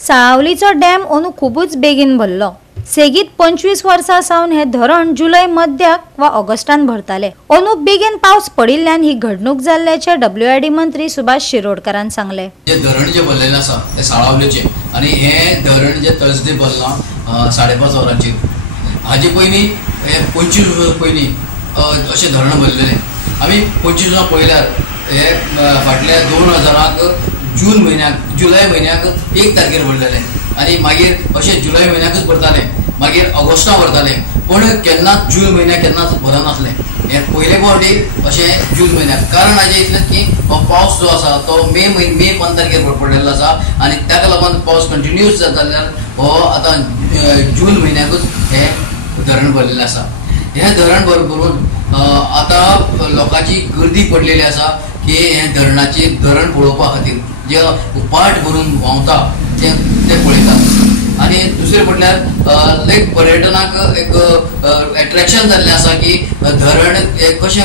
साळावलीचो dam अंदू खूबच बेगीन भरलो। सेगीत 25 वर्सां सावन हे धरण जुलै मध्याक वा ऑगस्टान भरताले। अंदू बेगीन पावस पडिल्ल्यान ही घडणूक जाल्ल्याचे WID मंत्री सुभाष शिरोडकरान सांगले। जे धरण जे भरलेले आसा ते साळावलीचे आणि हे धरण जे थर्सडे भरला 5:30 वरांचेर। हाजे पयलीं 25 वर्सां पयलीं अशें धरण भरलेले। आमी 25 वर्सां पयल्यार हे फाटल्या 2000 जून म्हयन्याक जुलै म्हयन्याक 1 तारखेर भरलेले आणि मागीर अशें जुलै म्हयन्याकच भरताले, मागीर ऑगस्टाक भरताले, पण केन्नाच जून म्हयन्याक केन्नाच भरनासले। हे पयले फावटी अशें जून म्हयन्याक। कारण हाजें इतलेंच की हो पावस जो आसा तो मे 5 तारखेर पडलेलो आसा आणि ताका लागून पावस कंटिन्यूस जाता जाल्यार हो आतां जून म्हयन्याकूच हे धरण भरलेलें आसा। हे धरण भरून आतां लोकांची गर्दी पडलेली आसा की हे धरण पळोवपा खातीर जे पाट भरून व्हांवता ते पळयतात। आणि दुसरे म्हटल्यार एक पर्यटनाक एक एट्रॅक्शन जाल्लें आसा की धरण कशें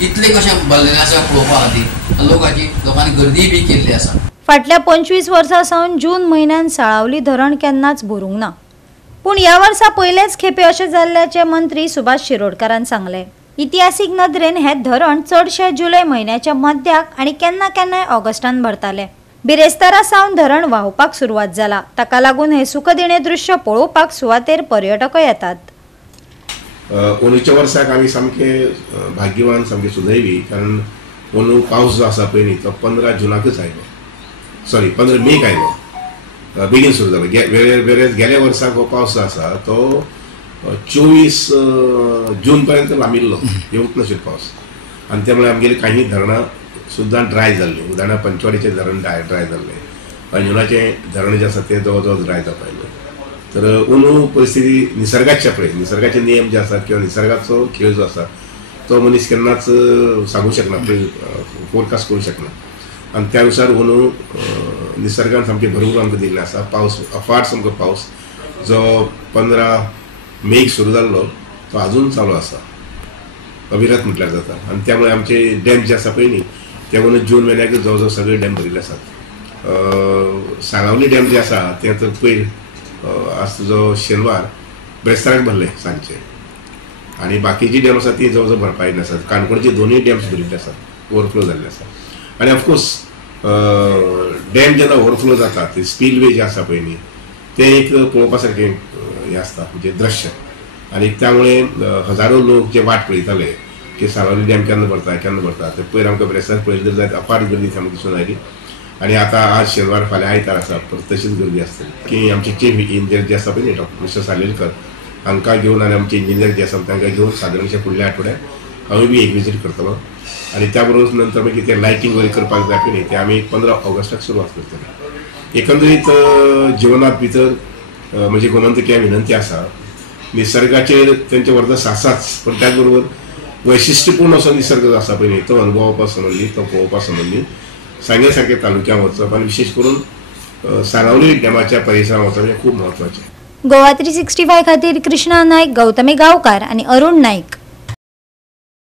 इतलें कशें भरलेलें आसा पळोवपा खातीर लोकांनी गर्दी बी केल्ली आसा। फाटल्या 25 वर्सां सावन जून म्हयन्यान साळावली धरण केन्नाच भरूंक ना, पूण ह्या वर्सा पयलेच खेपे अशें जाल्ल्याचे मंत्री सुभाष शिरोडकरान सांगले। इतिहासीक नदरेन हे धरण चडशे जुलै म्हयन्याच्या मध्याक आणि केन्ना केन्नाय ऑगस्टान भरताले। बिरेस्तारा सावन धरण व्हांवपाक सुरवात जाला, ताका लागून हे सुखदिणे दृश्य पळोवपाक सुवातेर पर्यटकय येतात। अंदूच्या वर्साक आमी सामके भाग्यवान, सामके सुदैवी, कारण अंदू पावस जो आसा पळय तो 15 जुनाकच आयलो, सॉरी 15 मेक आयलो, बेगीन सुरू जालो। वेरेज गेल्या वर्साक हो पावस जो आसा तो 24 जून पर्यंत लांबिल्लो, येवंक नाशिल्लो पावस, आणि त्यामुळे आमगेली काही धरणां सुद्दां ड्राय जाल्ली। उदाहरणार्थ पंचवाडीचें धरण ड्राय जाल्लें, अंजुनाचें धरण जें आसा तें जवळ जवळ ड्राय जावपा लागलें। तर अंदू परिस्थिती निसर्गाच्या पळय, निसर्गाचे नियम जे आसात किंवा निसर्गाचो खेळ जो आसा तो मनीस केन्नाच सांगूंक शकना, फोरकास्ट करूंक शकना, आणि त्यानुसार अंदू निसर्गान सामकें भरपूर आमकां दिल्लें आसा। पावस अफाट सामको पावस जो 15 मेक सुरू जाल्लो तो अजून चालू आसा, अविरत म्हटल्यार जाता। आणि त्यामुळे आमचे डॅम जे आसा पळय न्ही ते अंदू जून म्हयन्याक जवळ जवळ सगळे डॅम भरिल्ले आसात। साळावली डॅम जे आसा तें तर पयर आज जो शेनवार ब्रेस्ताराक भरले सांजचे, आणि बाकीची डॅम आसा ती जवळ जवळ भरपायल्ली आसात। काणकोणचे दोनूय डॅम्स भरिल्ले आसात, ओवरफ्लो जाल्ले आसा। आणि ऑफकोर्स डॅम जेन्ना ओवरफ्लो जाता ते स्पीलवे जे आसा पळय न्ही ते एक पळोवपा सारकें हे आसता, म्हणजे दृश्य। आणि त्यामुळे हजारो लोक जे वाट पळयताले की साळावली डॅम केन्ना भरता ते पयर आमकां ब्रेस्तार पळयलें जायत अफाट गर्दी आमकां दिसून आयली। आणि आता आज शेनवार फाल्यां आयतार आसा, तशीच गर्दी आसतली की आमचे चीफ इंजिनियर जे आसा पळय न्ही डॉक्टर मिस्टर सालेलकर हांकां घेवन आनी आमचे इंजिनियर जे आसा तांकां घेवन सादारणशे फुडल्या आठवड्याक हांव बी एक विजीट करतलो, आणि त्या बरोबर नंतर मागीर ते लायटिंग वगैरे करपाक जाय पळय ते आमी 15 ऑगस्टाक सुरवात करतले। एकंदरीत जिवनांत भितर म्हणजे गोमंतकी विनंती आसा, निसर्गाचेर तेंचे वर्दस आसाच, पण त्याच बरोबर वैशिश्ट्यपूर्ण असो निसर्ग जो आसा पळय न्ही तो अनुभवपा संबंधी, तो पळोवपा संबंधी सांगे सारके तालुक्यांत वचप आनी विशेष करून साळावली डॅमाच्या परिसरांत वचप हें खूब म्हत्वाचें। गोवा 365 खातीर कृष्णा नायक, गौतमी गांवकार आणि अरुण नायक।